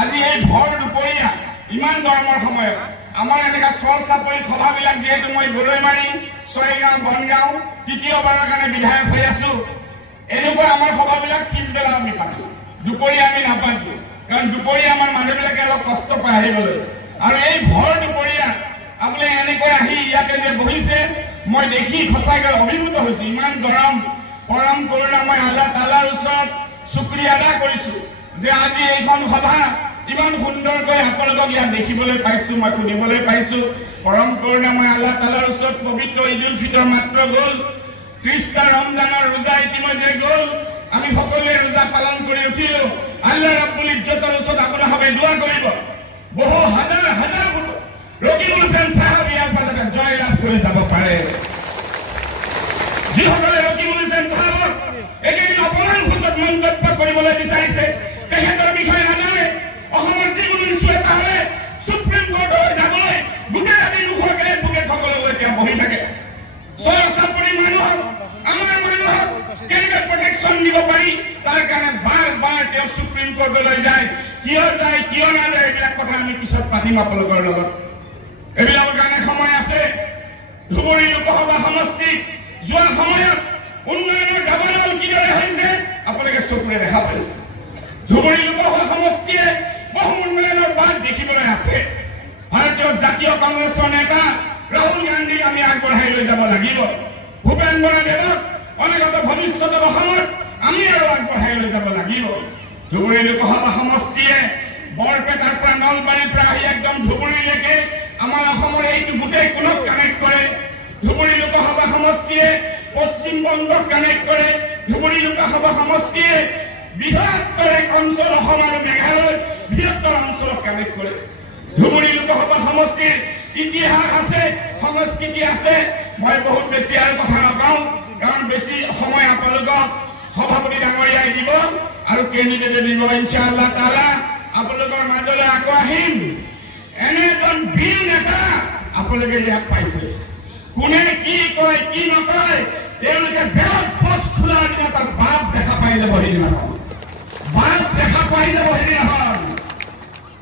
আজি এই ভৰ দুপৰীয়া ইমান গৰমৰ সময়ত আমাৰ এনেকা চৰ চাপৰি সভাবিলাক যেহেতু মই গৰৈমাৰী ছয়গাঁও বনগাঁও তৃতীয়বাৰৰ কাৰণে বিধায়ক হৈ আছো এনেকুৱা আমাৰ সভাবিলাক পিছবেলা আমি পাতো দুপৰীয়া আমি নাপাতো কাৰণ দুপৰীয়া আমাৰ মানুহবিলাকে অলপ কষ্ট পায় আহিবলৈ আৰু এই ভৰ দুপৰীয়া আপুনি এনেকৈ আহি ইয়াতে যে বহিছে মই দেখি সঁচাকৈ অভিভূত হৈছো ইমান গৰম পৰম কৰুণাময় আল্লাহ তাআলাৰ ওচৰত শুক্ৰিয়া আদা কৰিছো যে আজি এইখন সভা ইমান সুন্দৰকৈ আপোনালোকক ইয়াত দেখিবলৈ পাইছো মই শুনিবলৈ পাইছো পৰম কৰুণাময় আল্লাহ তাআলাৰ ওচৰত পবিত্ৰ ঈদুল ফিতৰ মাত্ৰ গ'ল 30টা ৰমজানৰ ৰোজা ইতিমধ্যে গ'ল আমি সকলোৱে ৰোজা পালন কৰি উঠিলো আল্লাহ ৰাব্বুল ইজ্জতৰ ওচৰত আপোনালোকে দোৱা কৰিব বহু হাজাৰ হাজাৰ ৰকিবুল হুছেইন সাহেব ইয়াৰ পদকে জয় লাভ কৰি যাব পাৰে যিসকলে ৰকিবুল হুছেইন সাহেবক একেদিন অপমান সূচক মন্তব্য কৰিবলৈ বিচাৰিছে তেখেতৰ বিষয়ে নাজানে অসমৰ যিকোনো ইছ্যু এটা হ'লে সুপ্ৰিম কোৰ্টলৈ যাবলৈ গোটেই ৰাতি নোখোৱাকৈ এডভোকেটসকললৈ তেওঁ বহি থাকে চৰ চাপৰি মানুহক আমাৰ মানুহক কেনেকৈ প্ৰটেকশ্যন দিব পাৰি তাৰ কাৰণে বাৰ বাৰ তেওঁ সুপ্ৰিম কোৰ্টলৈ যায় কিয় নাযায় এইবিলাক কথা আমি পিছত পাতিম আপোনালোকৰ লগত এইবিলাকৰ কাৰণে সময় আছে ধুবুৰী লোকসভা সমষ্টিত যোৱা সময়ত উন্নয়নৰ দাবানল কিদৰে হৈছে আপোনালোকে চকুৰে দেখা পাইছে ধুবুৰী লোকসভা সমষ্টিয়ে বহু উন্নয়নৰ বাট দেখিবলৈ আছে ভাৰতীয় জাতীয় কংগ্ৰেছৰ নেতা ৰাহুল গান্ধীক আমি আগবঢ়াই লৈ যাব লাগিব ভূপেন বৰাদেৱক অনাগত ভৱিষ্যতৰ অসমত আমি আৰু আগবঢ়াই লৈ যাব লাগিব ধুবুৰী লোকসভা সমষ্টিয়ে বৰপেটাৰ পৰা নলবাৰীৰ পৰা আহি একদম ধুবুৰীলৈকে আমাৰ অসমৰ এইটো গোটেই কোনক কানেক্ট কৰে ধুবুৰী লোকসভা সমষ্টিয়ে পশ্চিমবংগক কানেক্ট কৰে ধুবুৰী লোকসভা সমষ্টিয়ে বৃহত্তৰ এক অঞ্চল অসম আৰু মেঘালয় বৃহত্তৰ অঞ্চলক কানেক্ট কৰে ধুবুৰী লোকসভা সমষ্টিৰ ইতিহাস আছে সংস্কৃতি আছে মই বহুত বেছি আৰু কথা নকওঁ কাৰণ বেছি সময় আপোনালোকক সভাপতি ডাঙৰীয়াই দিব আৰু কেণ্ডিডেটে দিব ইনশাআল্লাহ তাআলা আপোনালোকৰ মাজলৈ আকৌ আহিম এনে এজন বীৰ নেতা আপোনালোকে ইয়াত পাইছে কোনে কি কয় কি নকয় তেওঁলোকে বেলেগ পোষ্ট খোলাৰ দিনা তাৰ বাপ দেখা পাই যাব সেইদিনাখন বাপ দেখা পাই যাব সেইদিনাখন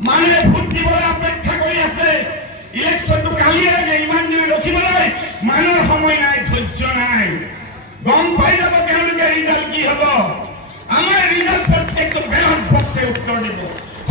মানুহে ভোট দিবলৈ অপেক্ষা কৰি আছে ইলেকশ্যনটো কালিয়ে লাগে ইমান দিনে ৰখিবলৈ মানুহৰ সময় নাই ধৈৰ্য নাই গম পাই যাব তেওঁলোকে ৰিজাল্ট কি হ'ব আমাৰ ৰিজাল্ট প্ৰত্যেকটো বেলেগ বক্সে উত্তৰ দিব